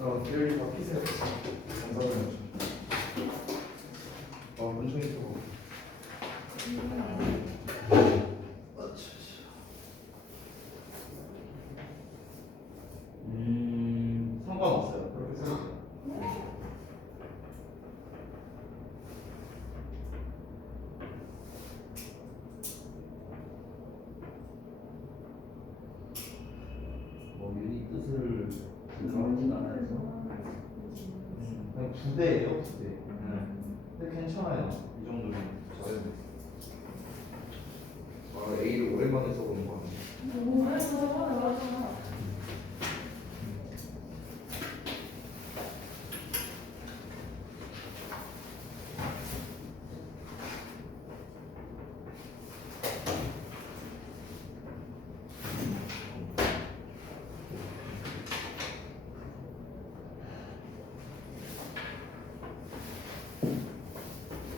여기 바퀴세요. 감사합니다. 문청이 또. 상관없어요. 그렇게 생각해요. 미리 뜻을 정하진 않아서 그냥 부대예요, 부대. 근데 괜찮아요. 이 정도면 잘해요. A를 오랜만에 써보는 거 같네. 맞아.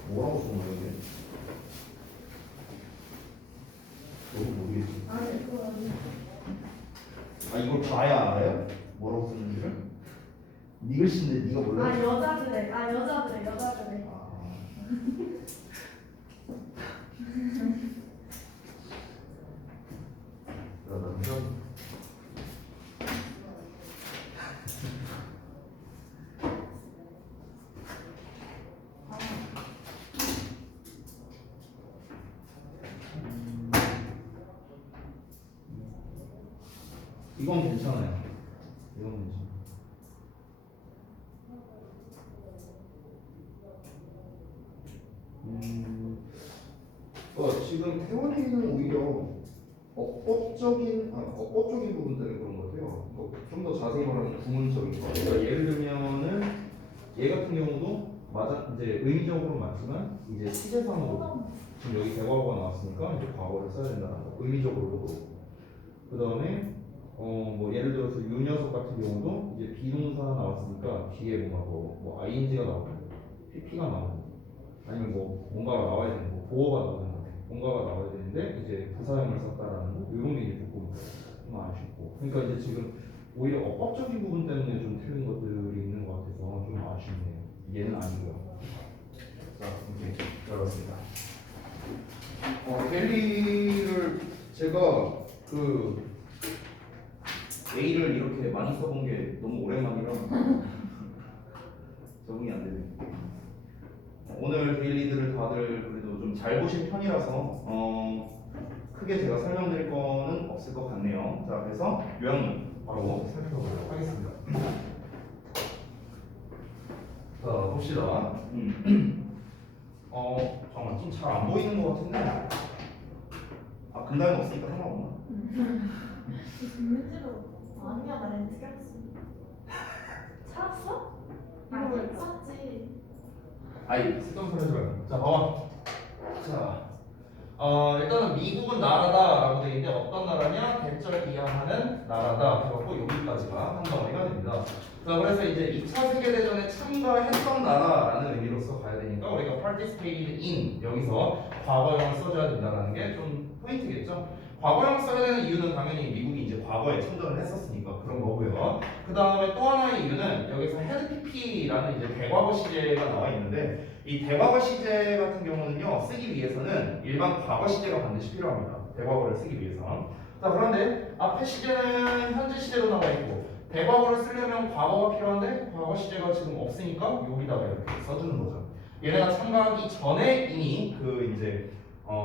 뭐라고 쓰는 거예요, 이게? 너무 모르겠어. 아니 그거 아니야. 이걸 봐야 알아요? 뭐라고 쓰는지를? 네 글씨인데 네가 몰라? 여자들의. 나 남자. 이건 괜찮아요. 이건 괜찮아. 지금 태원이는 오히려 어법적인 부분 때문에 그런 것 같아요. 좀 더 자세히 말하면 구문적인 거. 그러니까 예를 들면은 얘 같은 경우도 맞아 이제 의미적으로 맞지만 이제 시제상으로 지금 여기 대과거가 나왔으니까 이제 과거를 써야 된다는 거. 의미적으로도 그렇고. 그 다음에 뭐 예를 들어서 요 녀석 같은 경우도 이제 비동사 나왔으니까 뒤에 뭔가 ing가 나오고 pp가 나오고 아니면 뭔가가 나와야 되는 거 보어가 나오는 거 뭔가가 나와야 되는데 이제 부사형을 썼다라는 거 이런 게 이제 조금 좀 아쉽고 그러니까 이제 지금 오히려 어법적인 부분 때문에 좀 틀린 것들이 있는 것 같아서 좀 아쉽네요. 얘는 아니고요. 자 이제 들어갔습니다. 델리를 제가 A를 이렇게 많이 써본 게 너무 오랜만이라 적응이 안 되네요. 오늘 데일리들을 다들 그래도 좀 잘 보신 편이라서 크게 제가 설명드릴 거는 없을 것 같네요. 자, 그래서 요약문 바로 살펴보도록 하겠습니다. 자, 봅시다. 잠깐만 좀 잘 안 보이는 것 같은데. 근다는 없으니까 상관없나? 아니야 나 렌즈 꼈어. 찾았어? 이거 찾지. 쓰던 소리 하지 말고. 자, 봐봐. 자, 일단은 미국은 나라다라고 되어 있는데 어떤 나라냐? 대절 이하하는 나라다. 그래갖고 여기까지가 한 덩어리가 됩니다. 자, 그래서 이제 2차 세계대전에 참가했던 나라라는 의미로서 가야 되니까 우리가 participated in 여기서 과거형을 써줘야 된다는 게 좀 포인트겠죠? 과거형 써야 되는 이유는 당연히 미국이 이제 과거에 참전을 했었으니까 그런 거고요. 그 다음에 또 하나의 이유는 여기서 had pp라는 이제 대과거 시제가 나와 있는데 이 대과거 시제 같은 경우는요 쓰기 위해서는 일반 과거 시제가 반드시 필요합니다. 대과거를 쓰기 위해서. 자 그런데 앞에 시제는 현재 시제로 나와 있고 대과거를 쓰려면 과거가 필요한데 과거 시제가 지금 없으니까 여기다가 이렇게 써주는 거죠. 얘네가 참가하기 전에 이미 이제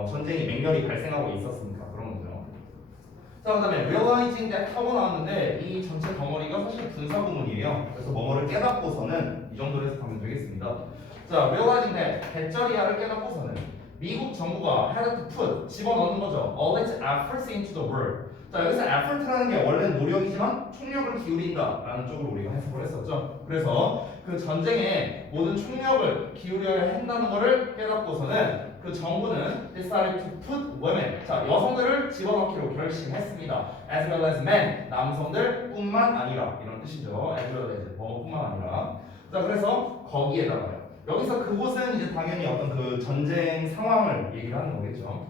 전쟁이 맹렬히 발생하고 있었으니까 그런 거죠. 자 그다음에 realizing that 하고 나왔는데 이 전체 덩어리가 사실 분사 구문이에요. 그래서 뭐뭐를 깨닫고서는 이 정도로 해서 가면 되겠습니다. 자 realizing that 대절이야를 깨닫고서는 미국 정부가 had to put 집어넣는 거죠. all its efforts into the world. 자 여기서 effort라는 게 원래는 노력이지만 총력을 기울인다라는 쪽으로 우리가 해석을 했었죠. 그래서 그 전쟁에 모든 총력을 기울여야 한다는 것을 깨닫고서는 그 정부는 decided to put women, 자 여성들을 집어넣기로 결심했습니다. as well as men, 남성들뿐만 아니라 이런 뜻이죠. as well as 뭐뿐만 아니라. 자 그래서 거기에다가요. 여기서 그곳은 이제 당연히 어떤 그 전쟁 상황을 얘기를 하는 거겠죠.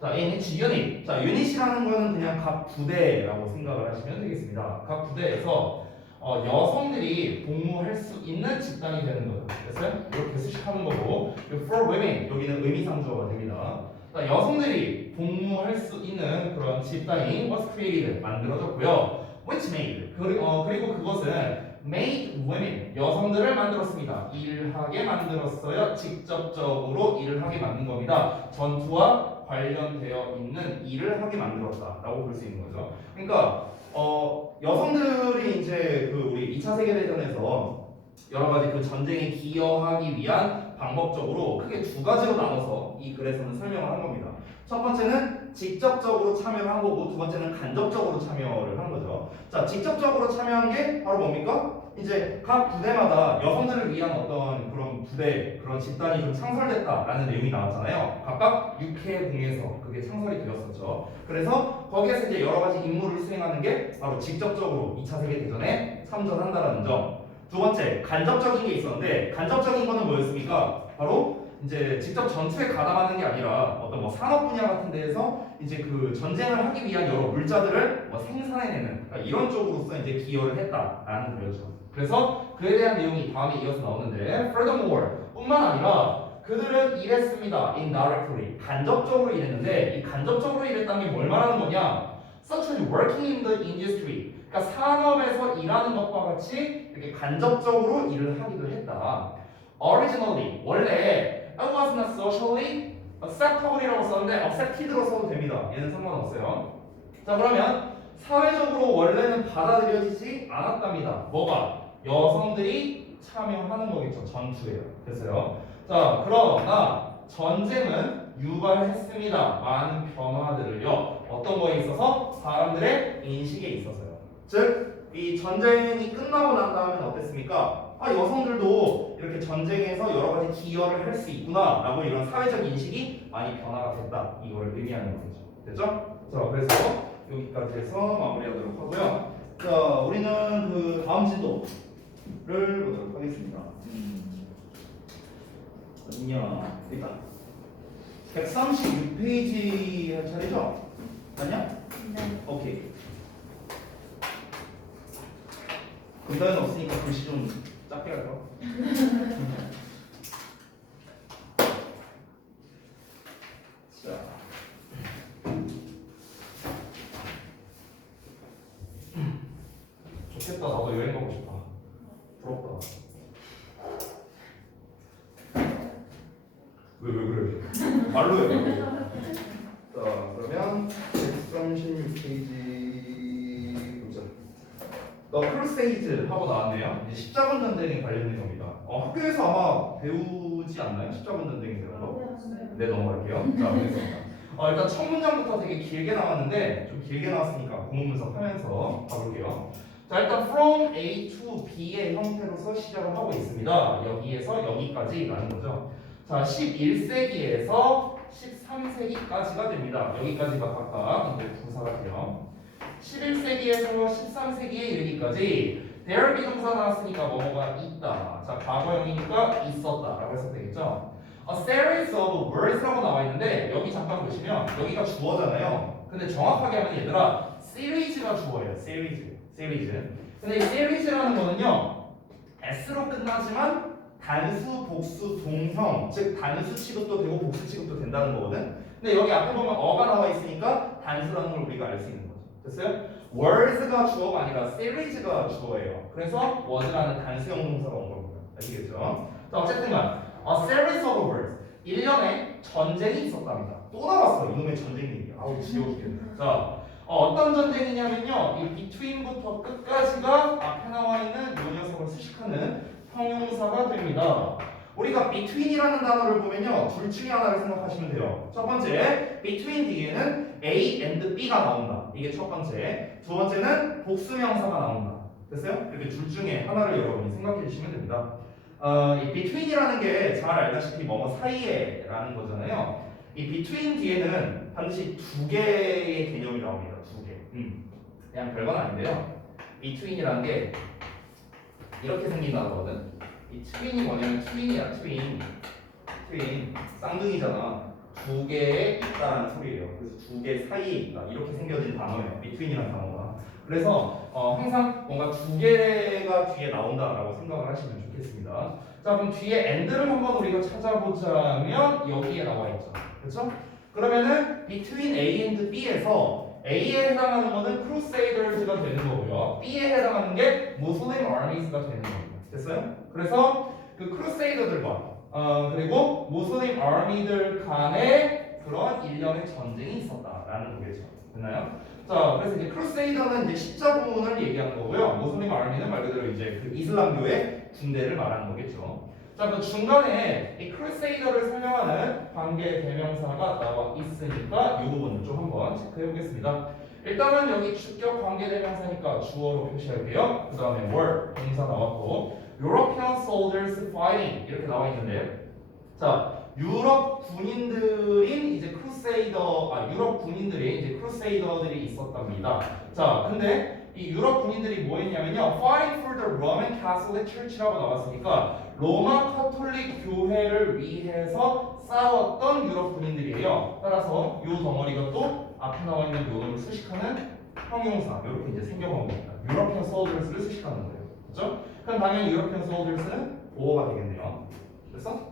자, in each unit. 자, 유닛이라는 거는 그냥 각 부대라고 생각을 하시면 되겠습니다. 각 부대에서 여성들이 복무할 수 있는 집단이 되는 거죠. 됐어요? 이렇게 수식하는 거고 for women 여기는 의미상조가 됩니다. 여성들이 복무할 수 있는 그런 집단이 was created 만들어졌고요. which made 그리고 그것은 made women 여성들을 만들었습니다. 일하게 만들었어요. 직접적으로 일을 하게 만든 겁니다. 전투와 관련되어 있는 일을 하게 만들었다라고 볼 수 있는 거죠. 그러니까 여성들이 이제 그 우리 2차 세계대전에서 여러 가지 그 전쟁에 기여하기 위한 방법적으로 크게 두 가지로 나눠서 이 글에서는 설명을 한 겁니다. 첫 번째는 직접적으로 참여를 한 거고 두 번째는 간접적으로 참여를 한 거죠. 자, 직접적으로 참여한 게 바로 뭡니까? 이제 각 부대마다 여성들을 위한 어떤 그런 부대, 그런 집단이 좀 창설됐다라는 내용이 나왔잖아요. 각각 6회공에서 그게 창설이 되었었죠. 그래서 거기에서 이제 여러 가지 임무를 수행하는 게 바로 직접적으로 2차 세계대전에 참전한다라는 점. 두 번째, 간접적인 게 있었는데 간접적인 거는 뭐였습니까? 바로 이제 직접 전투에 가담하는 게 아니라 어떤 뭐 산업 분야 같은 데에서 이제 그 전쟁을 하기 위한 여러 물자들을 뭐 생산해내는 그러니까 이런 쪽으로서 이제 기여를 했다라는 거였죠. 그래서 그에 대한 내용이 다음에 이어서 나오는데 furthermore 뿐만 아니라 그들은 일했습니다. indirectly 간접적으로 일했는데 이 간접적으로 일했다는 게 뭘 말하는 거냐? such as working in the industry 그러니까 산업에서 일하는 것과 같이 이렇게 간접적으로 일을 하기도 했다. Originally 원래 it was not socially acceptable이라고 썼는데 accepted로 써도 됩니다. 얘는 상관없어요. 자 그러면 사회적으로 원래는 받아들여지지 않았답니다. 뭐가? 여성들이 참여하는 거겠죠. 전투에요. 됐어요? 자 그러나 전쟁은 유발했습니다. 많은 변화들을요. 어떤 거에 있어서? 사람들의 인식에 있어서요. 즉 이 전쟁이 끝나고 난 다음엔 어땠습니까? 여성들도 이렇게 전쟁에서 여러 가지 기여를 할 수 있구나 라고 이런 사회적 인식이 많이 변화가 됐다 이거를 의미하는 거죠. 됐죠? 자 그래서 여기까지 해서 마무리하도록 하고요. 자 우리는 그 다음 진도를 보도록 하겠습니다. 어디냐? 일단 136페이지 할 차례죠? 아니야? 네. 오케이. 금단은 없으니까 글씨 좀 작게 할까? 자. 좋겠다. 나도 여행 가고 싶다. 부럽다. 왜 그래? 말로 해. 자, 그러면 136페이지 보자. 더 크루세이드 하고 나왔네요. 이제 십자군 전쟁에 관련된 겁니다. 학교에서 아마 배우지 않나요? 십자군 전쟁에 대한 거? 네, 넘어갈게요. 자, 보겠습니다. 일단 첫 문장부터 되게 길게 나왔는데 좀 길게 나왔으니까 구문 분석하면서 가볼게요. 자, 일단 from A to B의 형태로서 시작을 하고 있습니다. 여기에서 여기까지라는 거죠. 자, 11세기에서 13세기까지가 됩니다. 여기까지가 각각 이제 부사가 돼요. 11세기에서 13세기에 이르기까지 there 비동사 나왔으니까 뭐가 있다. 자, 과거형이니까 있었다라고 해서 되겠죠. A series of words라고 나와 있는데 여기 잠깐 보시면 여기가 주어잖아요. 근데 정확하게 하면 얘들아 series가 주어예요. series. 근데 이 series라는 거는요 s로 끝나지만 단수, 복수, 동형, 즉 단수 취급도 되고 복수 취급도 된다는 거거든. 근데 여기 앞에 보면 어가 나와 있으니까 단수라는 걸 우리가 알 수 있는 거죠. 됐어요? words가 주어가 아니라 series가 주어예요. 그래서 word라는 단수형 동사가 온 겁니다. 아시겠죠? 자, 어쨌든간 a series of words 1년에 전쟁이 있었답니다. 또 나왔어 이놈의 전쟁 얘기. 아우 지겨워 죽겠네. 자, 어떤 전쟁이냐면요 이 between부터 끝까지가 앞에 나와 있는 이 녀석을 수식하는 형용사가 됩니다. 우리가 between이라는 단어를 보면요 둘 중에 하나를 생각하시면 돼요. 첫 번째 between 뒤에는 A and B가 나온다. 이게 첫 번째. 두 번째는 복수명사가 나온다. 됐어요? 이렇게 둘 중에 하나를 여러분이 생각해 주시면 됩니다. 이 between이라는 게 잘 알다시피 뭐뭐 사이에라는 거잖아요. 이 between 뒤에는 반드시 두 개의 개념이 나옵니다. 두 개. 그냥 별건 아닌데요. between이라는 게 이렇게 생긴 단어거든. 이 트윈이 뭐냐면 트윈이야. 트윈 쌍둥이잖아. 두 개에 있다라는 소리예요. 그래서 두 개 사이에 있다. 이렇게 생겨진 단어예요. between이라는 단어가. 그래서 항상 뭔가 두 개가 뒤에 나온다라고 생각을 하시면 좋겠습니다. 자, 그럼 뒤에 and를 한번 우리가 찾아보자면 여기에 나와 있죠. 그렇죠? 그러면은 between A and B에서 A에 해당하는 거는 Crusaders가 되는 거고요. B에 해당하는 게 Muslim Armies가 되는 겁니다. 됐어요? 그래서 그 크루세이더들과 그리고 무슬림 아미들 간의 그런 일련의 전쟁이 있었다라는 거겠죠. 됐나요? 자, 그래서 이제 크루세이더는 이제 십자군을 얘기하는 거고요. 무슬림 아미는 말 그대로 이제 그 이슬람교의 군대를 말하는 거겠죠. 자, 그 중간에 이 크루세이더를 설명하는 관계 대명사가 나와 있으니까 이 부분을 좀 한번 체크해 보겠습니다. 일단은 여기 주격 관계 대명사니까 주어로 표시할게요. 그 다음에 were 동사 나왔고 European soldiers fighting 이렇게 나와 있는데요. 자, 유럽 군인들인 이제 유럽 군인들이 이제 크루세이더들이 있었답니다. 자, 근데 이 유럽 군인들이 뭐 했냐면요. Fighting for the Roman Catholic Church라고 나왔으니까 로마 카톨릭 교회를 위해서 싸웠던 유럽 군인들이에요. 따라서 이 덩어리가 또 앞에 나와 있는 요놈을 수식하는 형용사 이렇게 이제 생겨본 겁니다. European soldiers를 수식하는 거예요. 그렇죠? 그럼 당연히 European soldiers는 보어가 되겠네요. 됐어?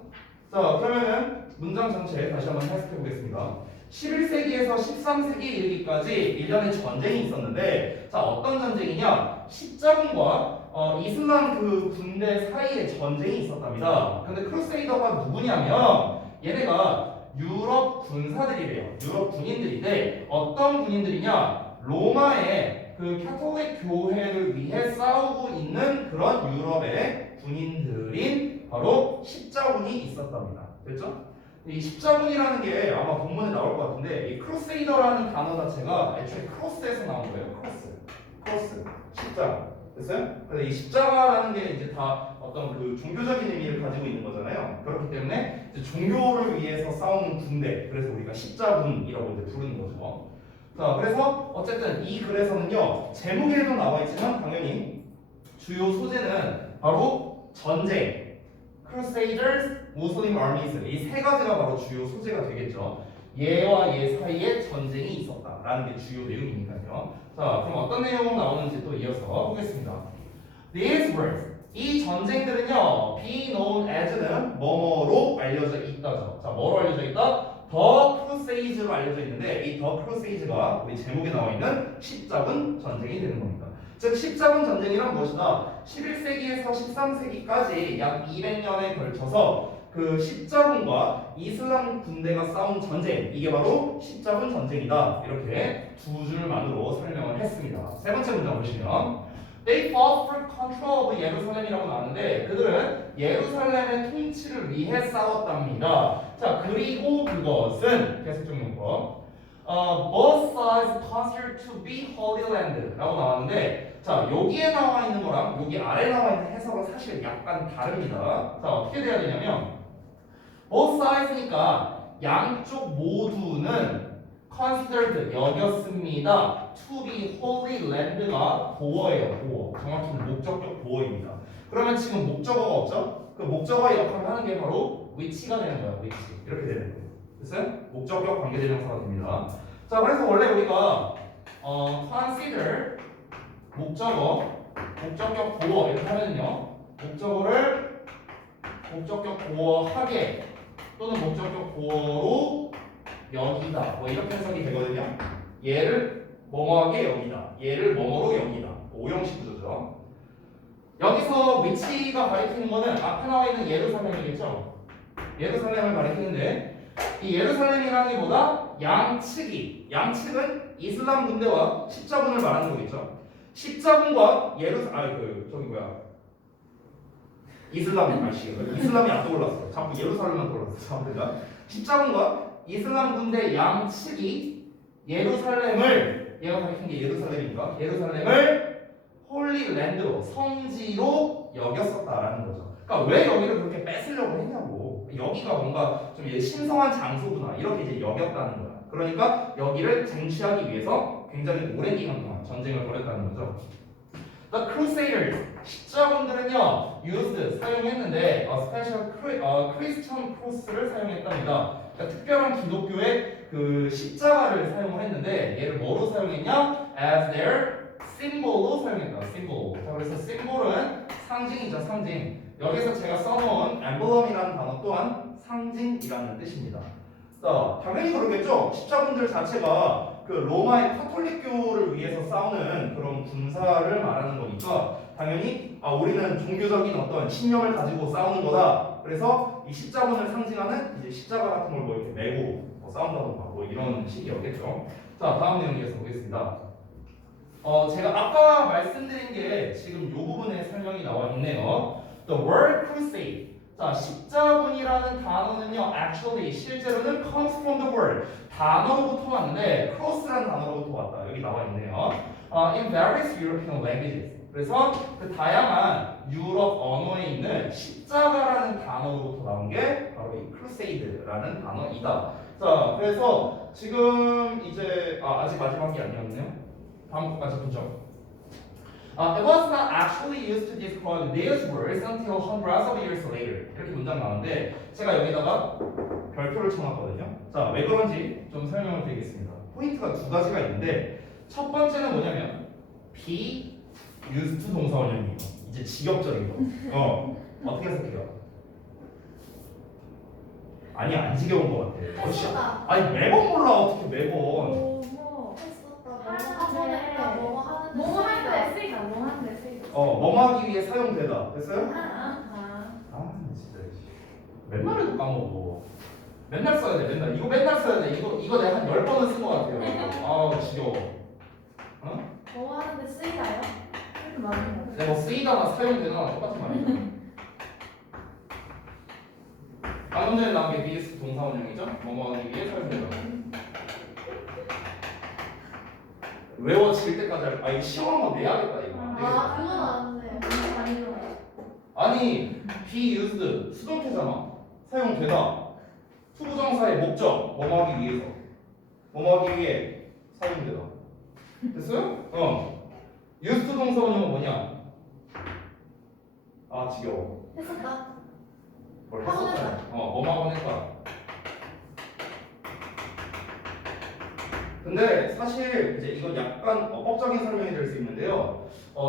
자, 그러면은 문장 전체 다시 한번 해석해 보겠습니다. 11세기에서 13세기 이르기까지 일련의 전쟁이 있었는데, 자, 어떤 전쟁이냐? 십자군과 이슬람 그 군대 사이에 전쟁이 있었답니다. 근데 크루세이더가 누구냐면 얘네가 유럽 군사들이래요. 유럽 군인들인데 어떤 군인들이냐? 로마의 그 카톨릭 교회를 위해 싸우고 있는 그런 유럽의 군인들인 바로 십자군이 있었답니다. 됐죠? 이 십자군이라는 게 아마 본문에 나올 것 같은데 이 크루세이더라는 단어 자체가 애초에 크로스에서 나온 거예요. 크로스, 십자가. 됐어요? 그래서 이 십자가라는 게 이제 다 어떤 그 종교적인 의미를 가지고 있는 거잖아요. 그렇기 때문에 이제 종교를 위해서 싸우는 군대. 그래서 우리가 십자군이라고 이제 부르는 거죠. 자, 그래서 어쨌든 이 글에서는요 제목에도 나와 있지만 당연히 주요 소재는 바로 전쟁, Crusaders, Muslim Armies 이 세 가지가 바로 주요 소재가 되겠죠. 얘와 얘 사이에 전쟁이 있었다라는 게 주요 내용이니까요. 자, 그럼 어떤 내용이 나오는지 또 이어서 보겠습니다. These words, 이 전쟁들은요 be known as는 뭐뭐로 알려져 있다죠. 자, 뭐로 알려져 있다? 더 크루세이즈로 알려져 있는데 이 더 크루세이즈가 우리 제목에 나와 있는 십자군 전쟁이 되는 겁니다. 즉 십자군 전쟁이란 무엇이다? 11세기에서 13세기까지 약 200년에 걸쳐서 그 십자군과 이슬람 군대가 싸운 전쟁 이게 바로 십자군 전쟁이다. 이렇게 두 줄만으로 설명을 했습니다. 세 번째 문장 보시면 They fought for control of 예루살렘이라고 나왔는데 그들은 예루살렘의 통치를 위해 싸웠답니다. 자, 그리고 그것은 계속적용법 both sides considered to be holy land라고 나왔는데 자, 여기에 나와 있는 거랑 여기 아래 나와 있는 해석은 사실 약간 다릅니다. 자, 어떻게 돼야 되냐면 both sides니까 양쪽 모두는 considered 여겼습니다. to be holy land가 보어예요. 보어. 정확히는 목적격 보어입니다. 그러면 지금 목적어가 없죠? 그 목적어 역할을 하는 게 바로 which가 되는 거예요. which. 이렇게 되는 거예요. 됐어요? 목적격 관계대명사가 됩니다. 자, 그래서 원래 우리가 consider 목적격 보어 이렇게 하면요. 목적격 보어하게 또는 목적격 보어로 여기다 뭐 이렇게 해석이 되거든요. 얘를 뭐뭐하게 여기다, 얘를 뭐뭐로 여기다. 오형식 구조죠. 여기서 위치가 가리키는 거는 앞에 나와 있는 예루살렘이겠죠. 예루살렘을 가리키는데 이 예루살렘이라는 게 뭐다? 양측은 이슬람 군대와 십자군을 말하는 거겠죠. 십자군과 이슬람이 안 떠올랐어. 자꾸 예루살렘만 떠올랐어. 십자군과 이슬람 군대 양측이 예루살렘을 얘가 가리킨 게 예루살렘이니까 예루살렘을 홀리랜드로 성지로 여겼었다라는 거죠. 그러니까 왜 여기를 그렇게 뺏으려고 했냐고. 여기가 뭔가 좀 신성한 장소구나 이렇게 이제 여겼다는 거야. 그러니까 여기를 쟁취하기 위해서 굉장히 오랜 기간 동안 전쟁을 벌였다는 거죠. The Crusaders 십자군들은요 사용했는데 special Christian cross를 사용했답니다. 그러니까 특별한 기독교의 그 십자가를 사용을 했는데 얘를 뭐로 사용했냐? As their 심볼로 사용했다. 심볼. 자, 그래서 심볼은 상징이죠, 상징. 여기서 제가 써놓은 엠블럼이라는 단어 또한 상징이라는 뜻입니다. 자, 당연히 그러겠죠. 십자군들 자체가 그 로마의 카톨릭교를 위해서 싸우는 그런 군사를 말하는 거니까 당연히 우리는 종교적인 어떤 신념을 가지고 싸우는 거다. 그래서 이 십자군을 상징하는 이제 십자가 같은 걸 뭐 이렇게 메고 뭐 싸운다던가 뭐 이런 식이었겠죠. 자, 다음 내용 이어서 보겠습니다. 제가 아까 말씀드린 게 지금 이 부분에 설명이 나와 있네요. The word crusade. 자, 십자군이라는 단어는요, actually 실제로는 comes from the word 단어로부터 왔는데 cross라는 단어로부터 왔다. 여기 나와 있네요. In various European languages. 그래서 그 다양한 유럽 언어에 있는 십자가라는 단어로부터 나온 게 바로 이 crusade라는 단어이다. 자, 그래서 지금 이제 아직 마지막이 아니었네요. 다음 거까지 보죠. It was not actually used to describe these words until hundreds of years later. 이렇게 문장 나오는데 제가 여기다가 별표를 쳐놨거든요. 자, 왜 그런지 좀 설명을 드리겠습니다. 포인트가 두 가지가 있는데 첫 번째는 뭐냐면 be used to 동사 원형이에요. 이제 직역적인 거. 어떻게 해석해요? 아니 안 지겨운 것 같아. 했었다. 아니 매번 몰라 어떻게 매번. 뭐뭐 했었다. 뭐뭐 했다. 뭐뭐 하는데. 뭐뭐 하는데 쓰이다. 뭐 하는데 쓰이다. 뭐 하기 위해 사용되다. 됐어요? 아. 진짜 맨날 해도 까먹어. 맨날 써야 돼. 맨날 이거 맨날 써야 돼. 이거 내가 한 10번은 쓴 것 같아요. 아우 지겨워. 뭐 하는데 쓰이나요? 이렇게 많은 거. 내가 뭐 쓰이다나 사용되나 똑같은 말이죠. 방금 전에 나온 게 BS 동사 원형이죠. 뭐뭐 하기 위해 사용되다. 외워질 때까지 이거 시험 한번 내야겠다 이거. 안 되겠다. 그건 아는데. 아니요. 아니 be used 수동태잖아. 사용되다. 투부정사의 목적 뭐뭐 하기 위해서 뭐뭐 하기 위해 사용되다. 됐어요? used 동사 원형은 뭐냐? 지겨워. 했었다. 뭘 하고 했었다. 뭐뭐 하곤 했다. 근데 사실 이제 이건 약간 어법적인 설명이 될 수 있는데요.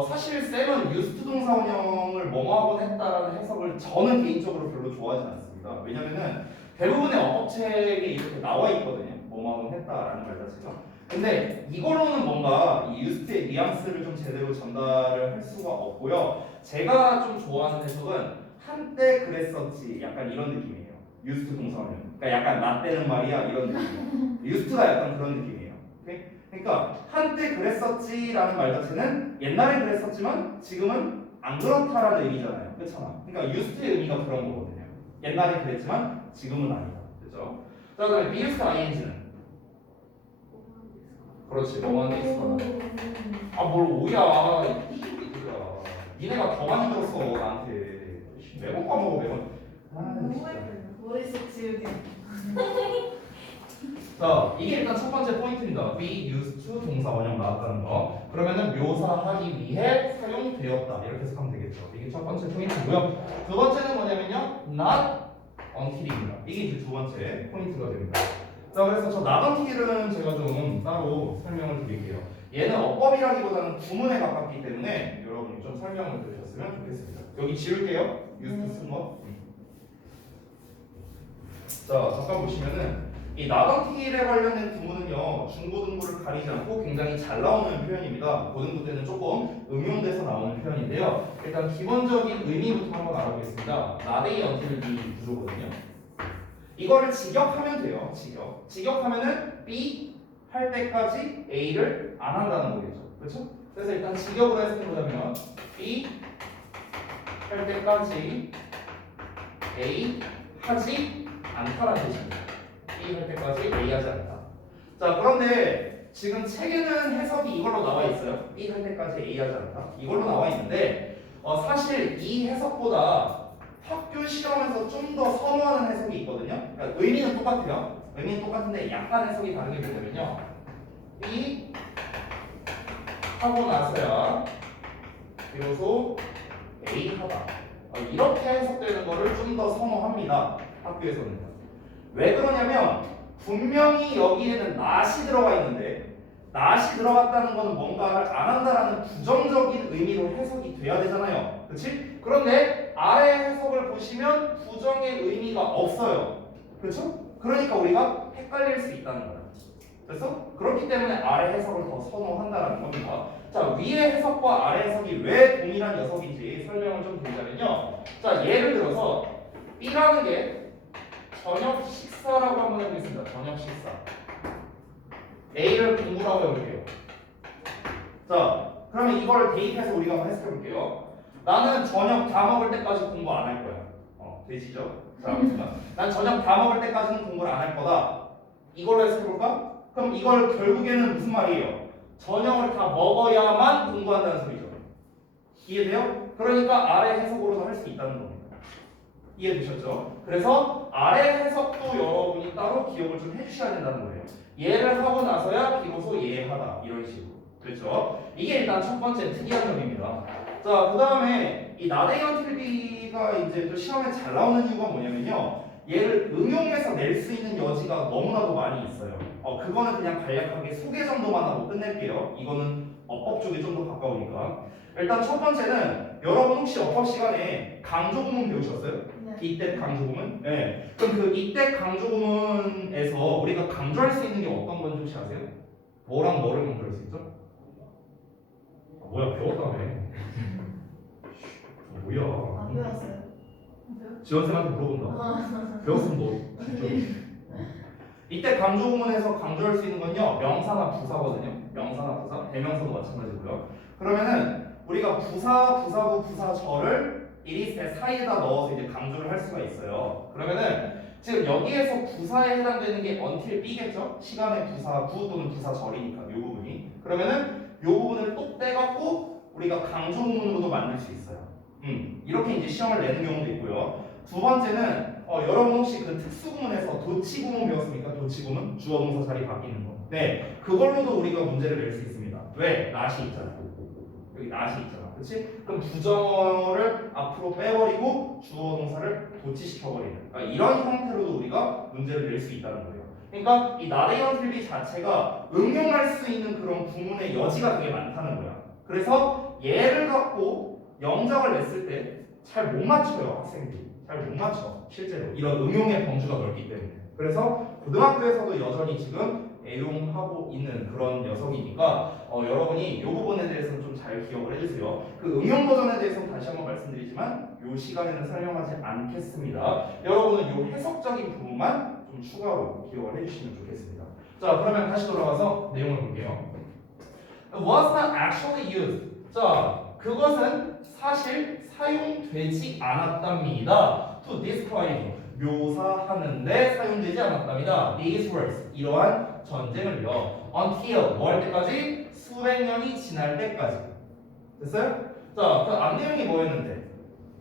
사실 쌤은 used 동사 원형을 뭐뭐 하곤 했다라는 해석을 저는 개인적으로 별로 좋아하지 않습니다. 왜냐면은 대부분의 어법책에 이렇게 나와 있거든요. 뭐뭐 하곤 했다라는 말 자체가. 근데 이걸로는 뭔가 이 used의 뉘앙스를 좀 제대로 전달을 할 수가 없고요. 제가 좀 좋아하는 해석은 한때 그랬었지 약간 이런 느낌이에요. used 동사 원형. 그러니까 약간 나 때는 말이야 이런 느낌. used가 약간 그런 느낌이에요. 오케이? 그러니까 한때 그랬었지라는 말 자체는 옛날에 그랬었지만 지금은 안 그렇다라는 의미잖아요. 그렇잖아. 그러니까 used의 의미가 그런 거거든요. 옛날에 그랬지만 지금은 아니다. 그렇죠? 자, 그다음에 be used ing는 그렇지. 뭐만 돼 있어. 뭘 오야. 이거야. 니네가 더 많이 들었어 나한테. 매번 까먹어 매번. 진짜. 머릿속 지우개. 자, 이게 일단 첫 번째 포인트입니다. be used to 동사 원형 나왔다는 거. 그러면은 묘사하기 위해 사용되었다. 이렇게 해석하면 되겠죠. 이게 첫 번째 포인트고요. 두 번째는 뭐냐면요. not until입니다. 이게 이제 두 번째 포인트가 됩니다. 자, 그래서 저 not until은 제가 좀 따로 설명을 드릴게요. 얘는 어법이라기보다는 구문에 가깝기 때문에 여러분이 좀 설명을 들으셨으면 좋겠습니다. 여기 지울게요. used to 쓴 거. 자, 잠깐 보시면은 이 나던티에 관련된 구문은요 중고등부를 가리지 않고 굉장히 잘 나오는 표현입니다. 고등부 때는 조금 응용돼서 나오는 표현인데요. 일단 기본적인 의미부터 한번 알아보겠습니다. 나데이 언틸 비 구조거든요. 이거를 직역하면 돼요. 직역하면은 B 할 때까지 A를 안 한다는 거겠죠. 그렇죠? 그래서 일단 직역으로 해석해 보자면 B 할 때까지 A 하지 않다라는 뜻입니다. B 할 때까지 A 하지 않다. 자, 그런데 지금 책에는 해석이 이걸로 나와 있어요. B 할 때까지 A 하지 않다. 이걸로 나와 있는데 사실 이 해석보다 학교 시험에서 좀 더 선호하는 해석이 있거든요. 그러니까 의미는 똑같아요. 의미는 똑같은데 약간 해석이 다르게 되면요. B 하고 나서야 비로소 A 하다. 이렇게 해석되는 거를 좀 더 선호합니다. 학교에서는. 왜 그러냐면 분명히 여기에는 not이 들어가 있는데 not이 들어갔다는 거는 뭔가를 안 한다라는 부정적인 의미로 해석이 돼야 되잖아요. 그렇지? 그런데 아래 해석을 보시면 부정의 의미가 없어요. 그렇죠? 그러니까 우리가 헷갈릴 수 있다는 거예요. 그래서 그렇기 때문에 아래 해석을 더 선호한다라는 겁니다. 자, 위의 해석과 아래 해석이 왜 동일한 녀석인지 설명을 좀 드리자면요. 자, 예를 들어서 B라는 게 저녁 식사라고 한번 해보겠습니다. 저녁 식사. A를 공부라고 해볼게요. 자, 그러면 이걸 대입해서 우리가 한번 해석해 볼게요. 나는 저녁 다 먹을 때까지 공부 안 할 거야. 되시죠? 자, 난 저녁 다 먹을 때까지는 공부를 안 할 거다. 이걸로 해석해 볼까? 그럼 이걸 결국에는 무슨 말이에요? 저녁을 다 먹어야만 공부한다는 소리죠. 이해돼요? 그러니까 아래 해석으로도 할 수 있다는 겁니다. 이해되셨죠? 그래서 아래 해석도 여러분이 따로 기억을 좀 해주셔야 된다는 거예요. 얘를 하고 나서야 비로소 이해하다 이런 식으로. 그렇죠? 이게 일단 첫 번째 특이한 점입니다. 자, 그 다음에 이 나대현 틀비가 이제 또 시험에 잘 나오는 이유가 뭐냐면요. 얘를 응용해서 낼 수 있는 여지가 너무나도 많이 있어요. 그거는 그냥 간략하게 소개 정도만 하고 끝낼게요. 이거는 어법 쪽에 좀 더 가까우니까. 일단 첫 번째는 여러분 혹시 어법 시간에 강조구문 배우셨어요? 네. 이때 강조구문? 네. 그럼 그 이때 강조구문에서 우리가 강조할 수 있는 게 어떤 건지 혹시 아세요? 뭐랑 뭐를 강조할 수 있죠? 뭐야 배웠다며. 뭐야. 안 배웠어요. 지원생한테 물어본다. 배웠으면 너 진짜. 이때 강조구문에서 강조할 수 있는 건요 명사나 부사거든요. 명사나 부사, 대명사도 마찬가지고요. 그러면은 우리가 부사, 부사구, 부사절을 이리스의 사이에다 넣어서 이제 강조를 할 수가 있어요. 그러면은 지금 여기에서 부사에 해당되는 게 until B겠죠? 시간의 부사구 또는 부사절이니까 이 부분이. 그러면은 이 부분을 또 떼갖고 우리가 강조구문으로도 만들 수 있어요. 이렇게 이제 시험을 내는 경우도 있고요. 두 번째는 여러분 혹시 그 특수구문에서 도치구문 배웠습니까? 도치구문? 주어 동사 자리 바뀌는 거. 네, 그걸로도 우리가 문제를 낼 수 있습니다. 왜? not이 있잖아. 여기 not이 있잖아. 그렇지? 그럼 부정어를 앞으로 빼버리고 주어 동사를 도치시켜버리는 이런 형태로도 우리가 문제를 낼 수 있다는 거예요. 그러니까 이 나대현 틀비 자체가 응용할 수 있는 그런 구문의 여지가 되게 많다는 거야. 그래서 얘를 갖고 영작을 냈을 때 잘 못 맞춰요, 학생들이. 잘 못 맞춰, 실제로. 이런 응용의 범주가 넓기 때문에. 그래서 고등학교에서도 여전히 지금 애용하고 있는 그런 녀석이니까 여러분이 이 부분에 대해서는 좀 잘 기억을 해주세요. 그 응용 버전에 대해서는 다시 한번 말씀드리지만 이 시간에는 설명하지 않겠습니다. 여러분은 이 해석적인 부분만 좀 추가로 기억을 해주시면 좋겠습니다. 자, 그러면 다시 돌아가서 내용을 볼게요. Was not actually used. 자, 그것은 사실 사용되지 않았답니다. To describe, 묘사하는데 사용되지 않았답니다. These words, 이러한 전쟁을요. Until, 뭐 할 때까지? 수백 년이 지날 때까지. 됐어요? 자, 그 앞내용이 뭐였는데?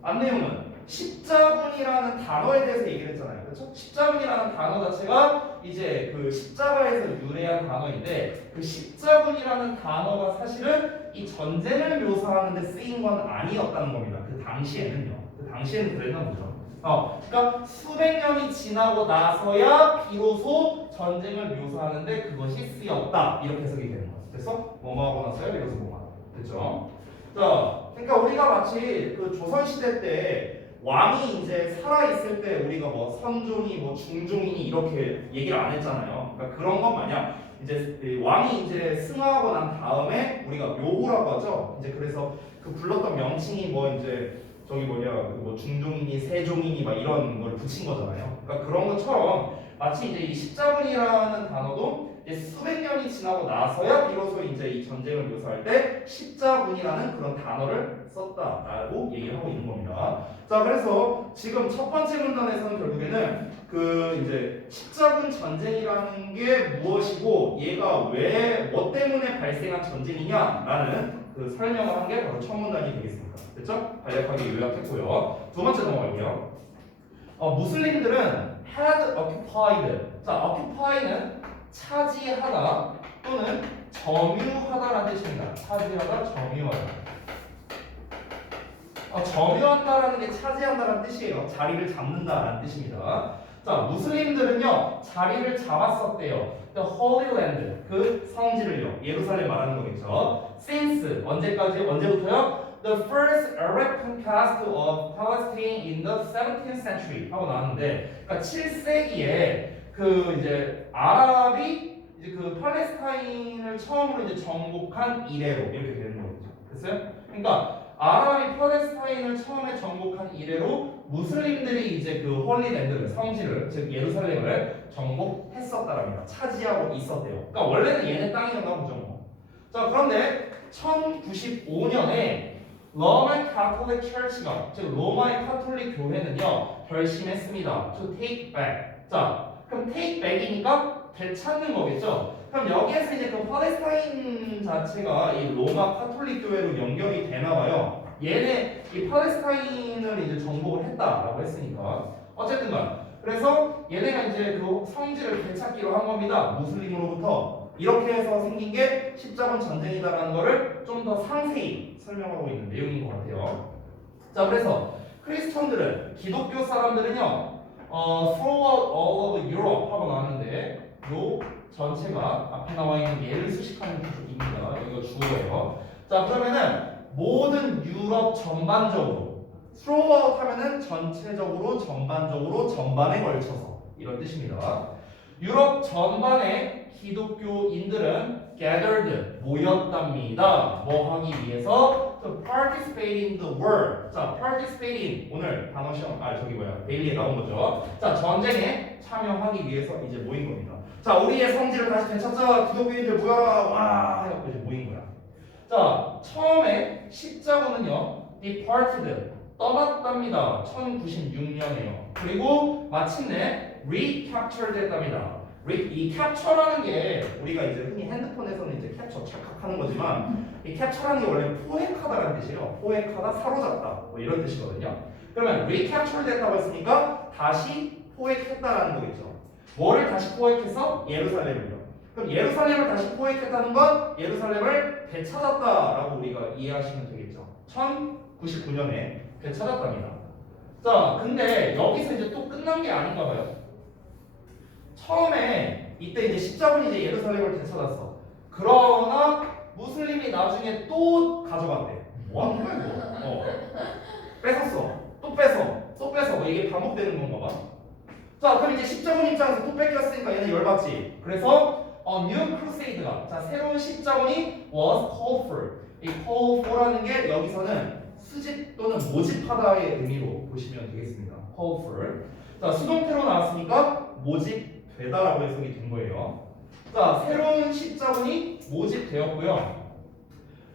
앞내용은 십자군이라는 단어에 대해서 얘기를 했잖아요. 그렇죠? 십자군이라는 단어 자체가 이제 그 십자가에서 유래한 단어인데 그 십자군이라는 단어가 사실은 이 전쟁을 묘사하는 데 쓰인 건 아니었다는 겁니다. 그 당시에는요. 그 당시에는 그랬나 보죠. 그러니까 수백 년이 지나고 나서야 비로소 전쟁을 묘사하는데 그것이 쓰였다. 이렇게 해석이 되는 거죠. 그래서 뭐뭐 하고 나서야 비로소 뭐뭐. 됐죠? 자, 그러니까 우리가 마치 그 조선 시대 때 왕이 이제 살아 있을 때 우리가 뭐 선종이 뭐 중종이니 이렇게 얘기를 안 했잖아요. 그러니까 그런 것 마냥 이제 왕이 이제 승하하고 난 다음에 우리가 묘호라고 하죠. 이제 그래서 그 불렀던 명칭이 뭐 이제 저기 뭐냐 그 뭐 중종이니 세종이니 막 이런 걸 붙인 거잖아요. 그러니까 그런 것처럼 마치 이제 이 십자군이라는 단어도 이제 수백 년이 지나고 나서야 비로소 이제 이 전쟁을 묘사할 때 십자군이라는 그런 단어를 썼다라고 얘기를 하고 있는 겁니다. 자, 그래서 지금 첫 번째 문단에서는 결국에는 그 이제 십자군 전쟁이라는 게 무엇이고 얘가 왜 뭐 때문에 발생한 전쟁이냐라는 그 설명을 한 게 바로 첫 문단이 되겠습니다. 됐죠? 간략하게 요약했고요. 두 번째 넘어갈게요. 무슬림들은 had occupied. 자, occupy는 차지하다 또는 점유하다라는 뜻입니다. 차지하다, 점유하다. 점유한다라는 게 차지한다라는 뜻이에요. 자리를 잡는다라는 뜻입니다. 자, 무슬림들은요 자리를 잡았었대요. the Holy Land, 그 성지를요. 예루살렘 말하는 거겠죠. Since 언제까지? 언제부터요? The first erect conquest of Palestine in the 17th century 하고 나왔는데, 그러니까 7세기에 그 이제 아랍이 이제 그 팔레스타인을 처음으로 이제 정복한 이래로 이렇게 되는 거죠. 됐어요? 그러니까 아랍이 팔레스타인을 처음에 정복한 이래로 무슬림들이 이제 그 홀리랜드를 성지를 즉 예루살렘을 정복했었다랍니다. 차지하고 있었대요. 그러니까 원래는 얘네 땅이었나 보죠. 뭐. 자 그런데 1095년에 로만 카톨릭 처치가 즉 로마의 카톨릭 교회는요 결심했습니다. To take back. 자 그럼 take back이니까 되찾는 거겠죠. 그럼 여기에서 이제 그 팔레스타인 자체가 이 로마 카톨릭 교회로 연결이 되나 봐요. 얘네 이 팔레스타인을 이제 정복을 했다라고 했으니까 어쨌든간 그래서 얘네가 이제 그 성지를 되찾기로 한 겁니다. 무슬림으로부터. 이렇게 해서 생긴 게 십자군 전쟁이다라는 거를 좀 더 상세히 설명하고 있는 내용인 것 같아요. 자 그래서 크리스천들은 기독교 사람들은요 throughout all of Europe 하고 나왔는데 요 전체가 앞에 나와 있는 예를 수식하는 구조입니다. 여기가 주어예요. 자 그러면은 모든 유럽 전반적으로 throughout 하면은 전체적으로 전반적으로 전반에 걸쳐서 이런 뜻입니다. 유럽 전반의 기독교인들은 gathered 모였답니다. 뭐 하기 위해서 to participate in the war. 자 participate in 오늘 단어 시험 데일리에 나온 거죠. 자 전쟁에 참여하기 위해서 이제 모인 겁니다. 자 우리의 성지를 다시 되찾자. 기독교인들 모여라. 와 해갖고 이제 모인 거야. 자 처음에 십자군은요 departed 떠났답니다. 1096년에요. 그리고 마침내 recaptured 했답니다. 이 capture라는 게 우리가 이제 흔히 핸드폰에서는 이제 캡처 착각하는 거지만 이 capture라는 게 원래 포획하다라는 뜻이에요. 포획하다, 사로잡다 뭐 이런 뜻이거든요. 그러면 recaptured 했다고 했으니까 다시 포획했다라는 거겠죠. 뭐를 다시 포획해서? 예루살렘을요. 그럼 예루살렘을 다시 포획했다는 건 예루살렘을 되찾았다라고 우리가 이해하시면 되겠죠. 1099년에 되찾았답니다. 자, 근데 여기서 이제 또 끝난 게 아닌가 봐요. 처음에 이때 이제 십자군이 이제 예루살렘을 되찾았어. 그러나 무슬림이 나중에 또 가져갔대. 뭐 하는 거야 이거? 뺏었어. 또 뺏어. 뭐 이게 반복되는 건가 봐. 자, 그럼 이제 십자군 입장에서 또 뺏겼으니까 얘는 열받지. 그래서 New Crusade가 자 새로운 십자군이 was called for. 이 call for라는 게 여기서는 수집 또는 모집하다의 의미로 보시면 되겠습니다. call for. 자 수동태로 나왔으니까 모집되다라고 해석이 된 거예요. 자 새로운 십자군이 모집되었고요.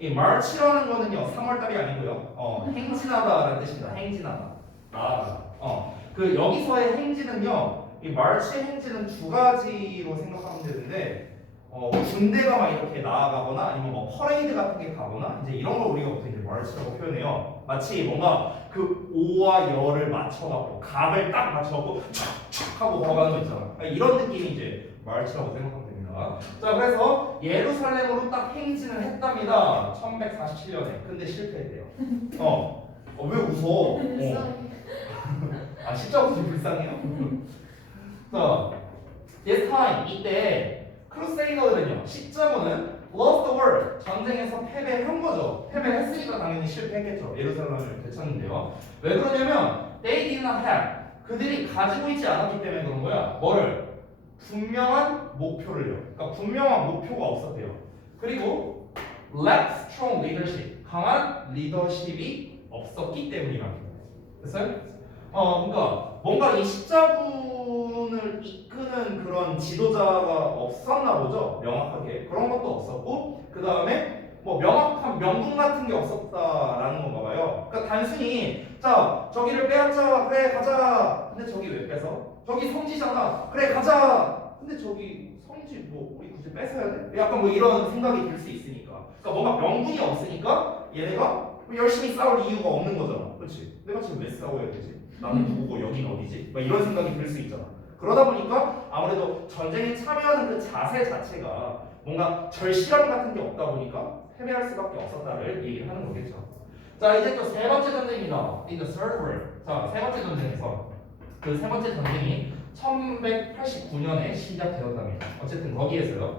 이 march라는 거는요 3월달이 아니고요. 행진하다라는 뜻입니다. 행진하다. 나아가다. 그 여기서의 행진은요, 이 march의 행진은 두 가지로 생각하면 되는데, 군대가 막 이렇게 나아가거나 아니면 뭐 퍼레이드 같은 게 가거나 이제 이런 걸 우리가 보통 이제 march라고 표현해요. 마치 뭔가 그 오와 여를 맞춰갖고 각을 딱 맞춰갖고 촥촥 하고 걸어가는 거 있잖아. 그러니까 이런 느낌이 이제 march라고 생각하면 됩니다. 자, 그래서 예루살렘으로 딱 행진을 했답니다. 1147년에. 근데 실패했대요. 왜 웃어? 십자군이 불쌍해요? 자, this time 이때 크루세이더들은요 십자군은 lost the war 전쟁에서 패배한 거죠. 패배했으니까 당연히 실패했겠죠. 예루살렘을 되찾는데요. 왜 그러냐면 they did not have 그들이 가지고 있지 않았기 때문에 그런 거야. 뭐를? 분명한 목표를요. 그러니까 분명한 목표가 없었대요. 그리고 lacked strong leadership 강한 리더십이 없었기 때문이랍니다. 됐어요? 그러니까 뭔가 이 십자군을 이끄는 그런 지도자가 없었나 보죠. 명확하게 그런 것도 없었고 그 다음에 뭐 명확한 명분 같은 게 없었다라는 건가 봐요. 그러니까 단순히 자 저기를 빼앗자 그래 가자. 근데 저기 왜 뺏어? 저기 성지잖아. 그래 가자. 근데 저기 성지 뭐 우리 굳이 뺏어야 돼? 약간 뭐 이런 생각이 들 수 있으니까. 그러니까 뭔가 명분이 없으니까 얘네가 열심히 싸울 이유가 없는 거잖아. 그렇지? 내가 지금 왜 싸워야 되지? 나는 누구고 여기는 어디지? 막 이런 생각이 들 수 있잖아. 그러다 보니까 아무래도 전쟁에 참여하는 그 자세 자체가 뭔가 절실함 같은 게 없다 보니까 패배할 수밖에 없었다를 얘기를 하는 거겠죠. 자 이제 또 세 번째 전쟁입니다. In the third war. 자 세 번째 전쟁에서 그 세 번째 전쟁이 1189년에 시작되었답니다. 어쨌든 거기에서요.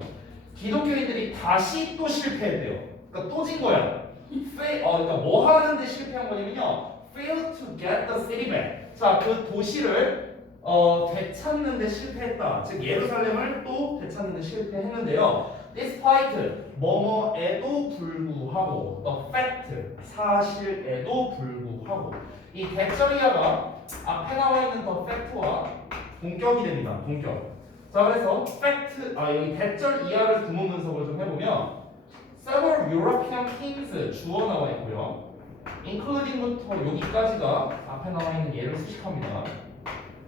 기독교인들이 다시 또 실패했대요. 그러니까 또 진 거야. 그러니까 뭐 하는데 실패한 거냐면요. Fail to get the city back. 자, 그 도시를 되찾는데 실패했다. 즉 예루살렘을 또 되찾는데 실패했는데요. Despite 뭐뭐에도 불구하고, the fact 사실에도 불구하고, 이 대절이야가 앞에 나와 있는 the fact와 동격이 됩니다. 동격. 자, 그래서 fact 여기 대절 이하를 구문 분석을 좀 해보면 several European kings 주어 나와 있고요. including부터 여기까지가 앞에 나와 있는 예를 수식합니다.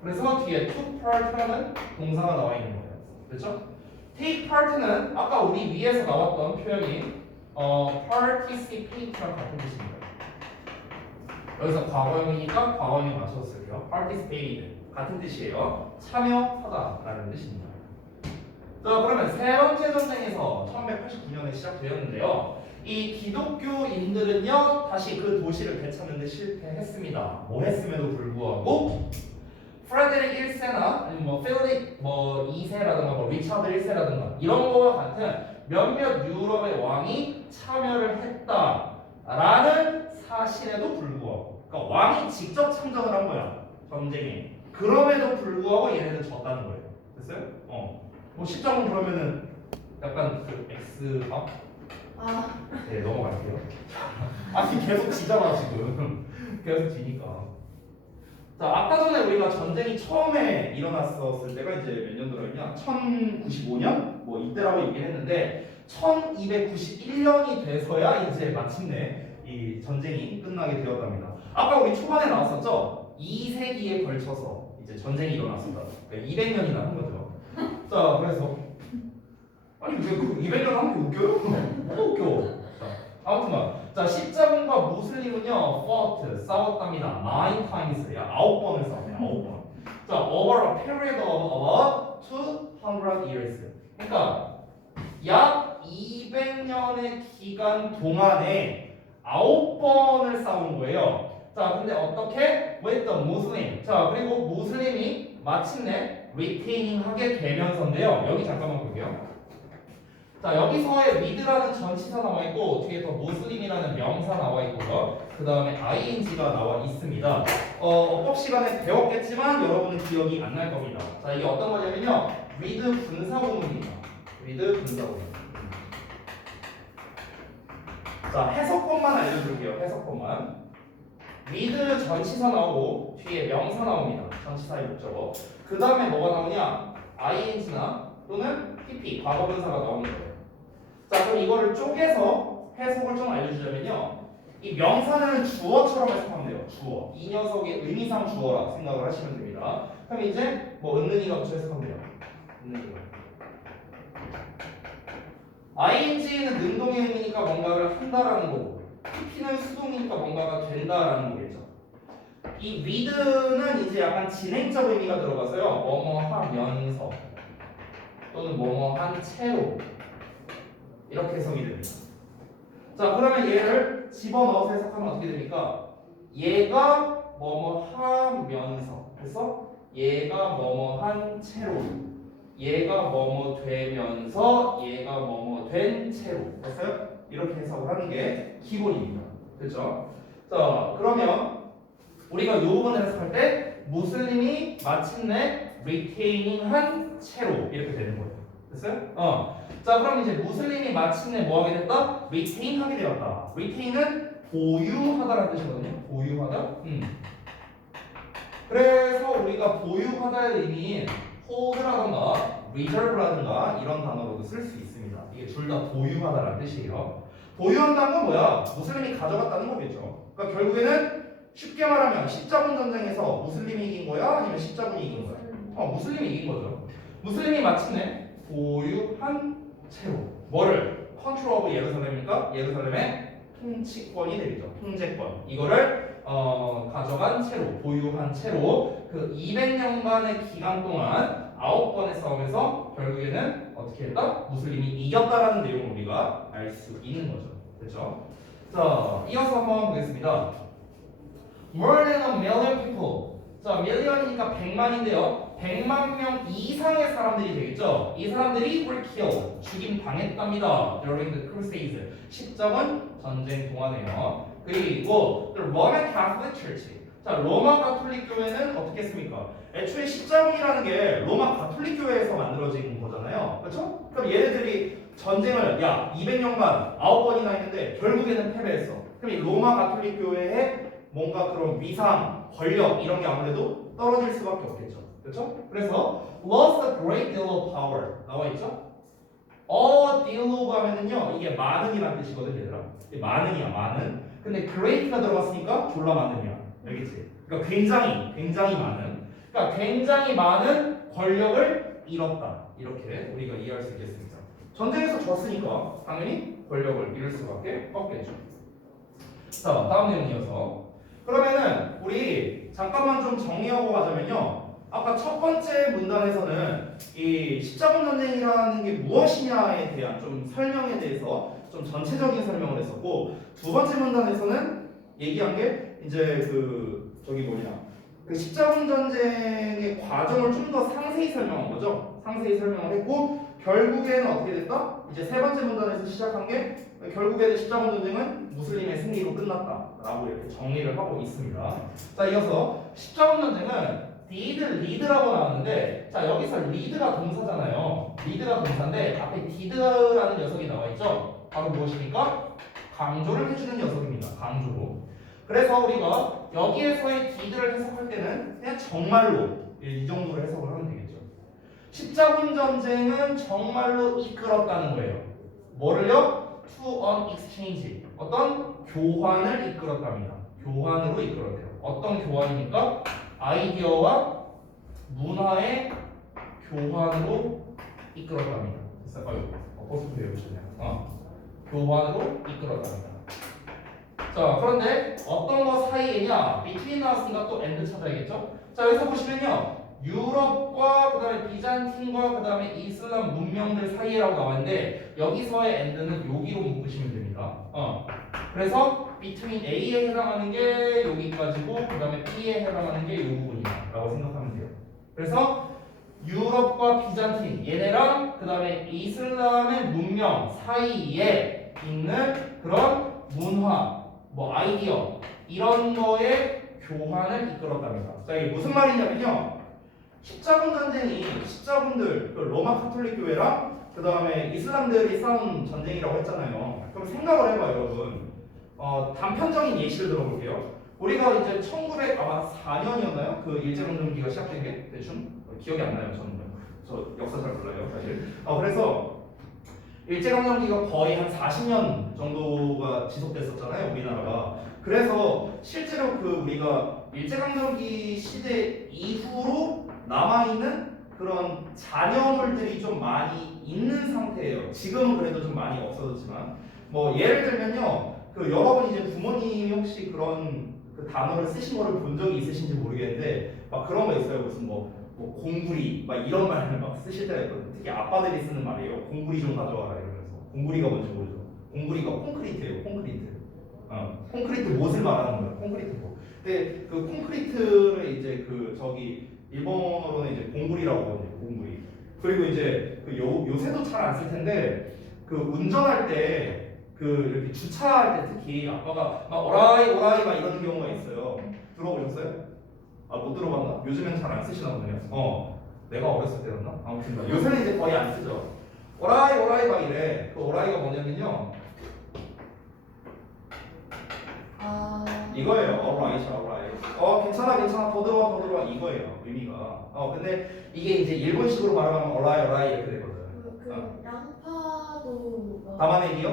그래서 뒤에 took part라는 동사가 나와 있는 거예요. 그렇죠? take part는 아까 우리 위에서 나왔던 표현인 participate랑 같은 뜻입니다. 여기서 과거형이니까 과거형에 맞춰서 쓸게요. participate 같은 뜻이에요. 참여하다라는 뜻입니다. 자, 그러면 세 번째 전쟁에서 1189년에 시작되었는데요. 이 기독교인들은요 다시 그 도시를 되찾는 데 실패했습니다. 뭐 했음에도 불구하고 프레데릭 1세나 아니면 뭐 필립 2세라든가 뭐 리차드 1세라든가 이런 거와 같은 몇몇 유럽의 왕이 참여를 했다라는 사실에도 불구하고, 그러니까 왕이 직접 참전을 한 거야 전쟁에. 그럼에도 불구하고 얘네는 졌다는 거예요. 됐어요? 뭐 십자군 그러면은 약간 그 X가 네, 넘어갈게요. 아니 계속 지잖아 지금. 계속 지니까. 자, 아까 전에 우리가 전쟁이 처음에 일어났었을 때가 이제 몇 년도였냐? 1095년? 뭐 이때라고 얘기했는데 1291년이 돼서야 이제 마침내 이 전쟁이 끝나게 되었답니다. 아까 우리 초반에 나왔었죠? 2세기에 걸쳐서 이제 전쟁이 일어났습니다. 그러니까 200년이나 한 거죠. 자, 그래서 아니 왜 그 200년 하는 게 웃겨요? 뭐가 웃겨? 자, 아무튼간 자, 십자군과 무슬림은요 fought 싸웠답니다. 9 times 야 9번을 싸웠네요. 9번. 자, over a period of about 200 years. 그러니까 약 200년의 기간 동안에 9번을 싸운 거예요. 자, 근데 어떻게? With the Muslim. 자, 그리고 무슬림이 마침내 retaining 하게 되면서인데요. 여기 잠깐만 볼게요. 자, 여기서의 with라는 전치사 나와 있고 뒤에 더 무슬림이라는 명사 나와 있고요. 그 다음에 ing가 나와 있습니다. 어법 시간에 배웠겠지만 여러분은 기억이 안 날 겁니다. 자, 이게 어떤 거냐면요. with 분사구문입니다. with 분사구문. 자, 해석법만 알려줄게요. 해석법만. with 전치사 나오고 뒤에 명사 나옵니다. 전치사의 목적어. 그 다음에 뭐가 나오냐? ing나 또는 pp 과거분사가 나오는 거예요. 자, 그럼 이거를 쪼개서 해석을 좀 알려주자면요. 이 명사는 주어처럼 해석하면 돼요. 주어. 이 녀석의 의미상 주어라 생각을 하시면 됩니다. 그럼 이제 뭐 은는이가 붙여 해석하면 돼요. 은는이가. ing는 능동의 의미니까 뭔가를 한다라는 거고 pp는 수동이니까 뭔가가 된다라는 거겠죠. 이 with는 이제 약간 진행적 의미가 들어가서요. 뭐뭐 하면서 또는 뭐뭐 한 채로 이렇게 해석이 됩니다. 자, 그러면 얘를 집어넣어서 해석하면 어떻게 됩니까? 얘가 뭐뭐 하면서 그래서 얘가 뭐뭐 한 채로 얘가 뭐뭐 되면서 얘가 뭐뭐 된 채로 됐어요? 이렇게 해석을 하는 게 기본입니다. 그렇죠? 자, 그러면 우리가 이 부분을 해석할 때 무슬림이 마침내 retaining 채로 이렇게 되는 거예요. 됐어요? 자, 그럼 이제 무슬림이 마침내 뭐 하게 됐다? retain 하게 되었다. retain은 보유하다라는 뜻이거든요. 보유하다. 그래서 우리가 보유하다의 의미인 hold라든가 reserve라든가 이런 단어로도 쓸 수 있습니다. 이게 둘 다 보유하다라는 뜻이에요. 보유한다는 건 뭐야? 무슬림이 가져갔다는 거겠죠. 그러니까 결국에는 쉽게 말하면 십자군 전쟁에서 무슬림이 이긴 거야? 아니면 십자군이 이긴 거야? 무슬림이 이긴 거죠. 무슬림이 마침내 보유한 채로 뭐를? 컨트롤 오브 예루살렘이니까 예루살렘의 통치권이 되겠죠. 통제권. 이거를 가져간 채로 보유한 채로 그 200년간의 기간 동안 9번의 싸움에서 결국에는 어떻게 했다? 무슬림이 이겼다라는 내용을 우리가 알 수 있는 거죠. 그렇죠? 자, 이어서 한번 보겠습니다. More than a million people. 자, million이니까 100만인데요. 100만 명 이상의 사람들이 되겠죠. 이 사람들이 were killed, 죽임 당했답니다. during the crusades. 십자군 전쟁 동안에요. 그리고 the Roman Catholic Church. 자, 로마 가톨릭 교회는 어떻게 했습니까? 애초에 십자군이라는 게 로마 가톨릭 교회에서 만들어진 거잖아요. 그렇죠? 그럼 얘네들이 전쟁을 200년간 9번이나 했는데 결국에는 패배했어. 그럼 이 로마 가톨릭 교회에 뭔가 그런 위상, 권력 이런 게 아무래도 떨어질 수밖에 없겠죠. 그렇죠? 그래서 lost a great deal of power 나와 있죠? deal of 하면은요 이게 많은이라는 뜻이거든 얘들아. 이게 많은이야 많은. 근데 great가 들어갔으니까 졸라 많은이야. 알겠지? 그러니까 굉장히 많은. 그러니까 굉장히 많은 권력을 잃었다. 이렇게 우리가 이해할 수 있겠습니다. 전쟁에서 졌으니까 당연히 권력을 잃을 수밖에 없겠죠. 자, 다음 내용 이어서. 그러면은 우리 잠깐만 좀 정리하고 가자면요. 아까 첫 번째 문단에서는 이 십자군 전쟁이라는 게 무엇이냐에 대한 좀 설명에 대해서 좀 전체적인 설명을 했었고, 두 번째 문단에서는 얘기한 게 이제 그 십자군 전쟁의 과정을 좀 더 상세히 설명한 거죠. 상세히 설명을 했고 결국에는 어떻게 됐다? 이제 세 번째 문단에서 시작한 게 결국에는 십자군 전쟁은 무슬림의 승리로 끝났다라고 이렇게 정리를 하고 있습니다. 자, 이어서 십자군 전쟁은 did, lead라고 나왔는데, 자 여기서 lead가 동사잖아요. lead가 동사인데 앞에 did라는 녀석이 나와 있죠. 바로 무엇입니까? 강조를 해주는 녀석입니다. 강조로. 그래서 우리가 여기에서의 did를 해석할 때는 그냥 정말로 이 정도로 해석을 하면 되겠죠. 십자군 전쟁은 정말로 이끌었다는 거예요. 뭐를요? To an exchange. 어떤 교환을 이끌었답니다. 교환으로 이끌었대요. 어떤 교환입니까? 아이디어와 문화의 교환으로 이끌었답니다. 벌써 배우셨네요. 교환으로 이끌었답니다. 자, 그런데 어떤 거 사이에냐? between 나왔으니까 또 and 찾아야겠죠? 자, 여기서 보시면요. 유럽과 그 다음에 비잔틴과 그 다음에 이슬람 문명들 사이라고 나왔는데 여기서의 and는 여기로 묶으시면 됩니다. 그래서 between A에 해당하는 게 여기까지고 그 다음에 B에 해당하는 게 이 부분이다 라고 생각하면 돼요. 그래서 유럽과 비잔틴 얘네랑 그 다음에 이슬람의 문명 사이에 있는 그런 문화, 뭐 아이디어 이런 거에 교환을 이끌었답니다. 자, 이게 무슨 말이냐면요. 십자군 전쟁이 십자군들, 그 로마 카톨릭 교회랑 그 다음에 이슬람들이 싸운 전쟁이라고 했잖아요. 그럼 생각을 해봐요, 여러분. 단편적인 예시를 들어볼게요. 우리가 이제 1904년이었나요? 그 일제강점기가 시작된 게 대충 기억이 안 나요. 저는 저 역사 잘 몰라요, 사실. 그래서 일제강점기가 거의 한 40년 정도가 지속됐었잖아요, 우리나라가. 그래서 실제로 그 우리가 일제강점기 시대 이후로 남아있는 그런 잔여물들이 좀 많이 있는 상태예요. 지금은 그래도 좀 많이 없어졌지만, 뭐 예를 들면요, 그 여러분 이제 부모님이 혹시 그런 그 단어를 쓰신 거를 본 적이 있으신지 모르겠는데, 막 그런 거 있어요. 무슨 뭐 공구리 막 이런 말을 막 쓰실 때가 있거든요. 특히 아빠들이 쓰는 말이에요. 공구리 좀 가져와라 이러면서. 공구리가 뭔지 모르죠. 공구리가 콘크리트예요. 콘크리트. 콘크리트 못을 말하는 거예요. 콘크리트 못. 근데 그 콘크리트를 이제 그 저기 일본어로는 이제 공구리라고 하거든요. 공구리. 그리고 이제 그 요새도 잘 안 쓸 텐데 그 운전할 때 그 이렇게 주차할 때 특히 아빠가 막 오라이 막 이러는 경우가 있어요. 들어보셨어요? 못 들어봤나? 요즘엔 잘 안 쓰시나 보네요. 내가 어렸을 때였나? 아무튼 요새는 이제 거의 안 쓰죠. 오라이 막 이래. 그 오라이가 뭐냐면요. 이거예요. alright. 괜찮아. 더 들어와. 이거예요. 의미가. 근데 이게 이제 일본식으로 말하면 alright 이렇게 되거든. 양파도 담아내기요?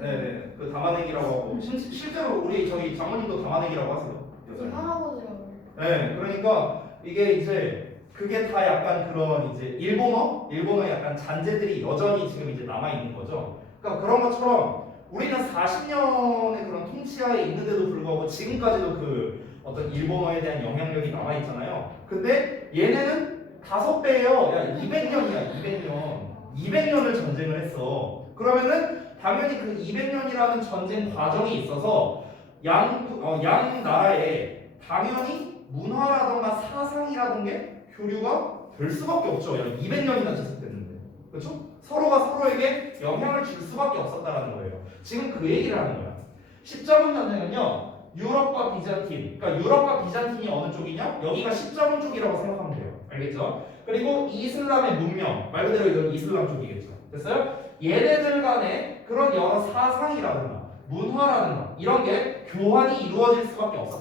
네네. 그 담아내기라고 하고 실제로 우리 저희 장모님도 담아내기라고 하세요. 이 할아버지라고. 네, 그러니까 이게 이제 그게 다 약간 그런 이제 일본어 약간 잔재들이 여전히 지금 이제 남아 있는 거죠. 그러니까 그런 것처럼 우리는 40년의 그런 통치하에 있는데도 불구하고 지금까지도 그 어떤 일본어에 대한 영향력이 남아 있잖아요. 근데 얘네는 5배예요. 야, 200년이야. 200년을 전쟁을 했어. 그러면은 당연히 그 200년이라는 전쟁 과정이 있어서 양 나라에 당연히 문화라던가 사상이라던 게 교류가 될 수밖에 없죠. 약 200년이나 지속됐는데. 그렇죠? 서로가 서로에게 영향을 줄 수밖에 없었다라는 거예요. 지금 그 얘기를 하는 거야. 십자군 전쟁은요. 유럽과 비잔틴. 그러니까 유럽과 비잔틴이 어느 쪽이냐? 여기가 십자군 쪽이라고 생각하면 돼요. 알겠죠? 그리고 이슬람의 문명. 말 그대로 이건 이슬람 쪽이겠죠. 됐어요? 얘네들 간에 그런 여러 사상이라든가 문화라든가 이런 게 교환이 이루어질 수밖에 없었다.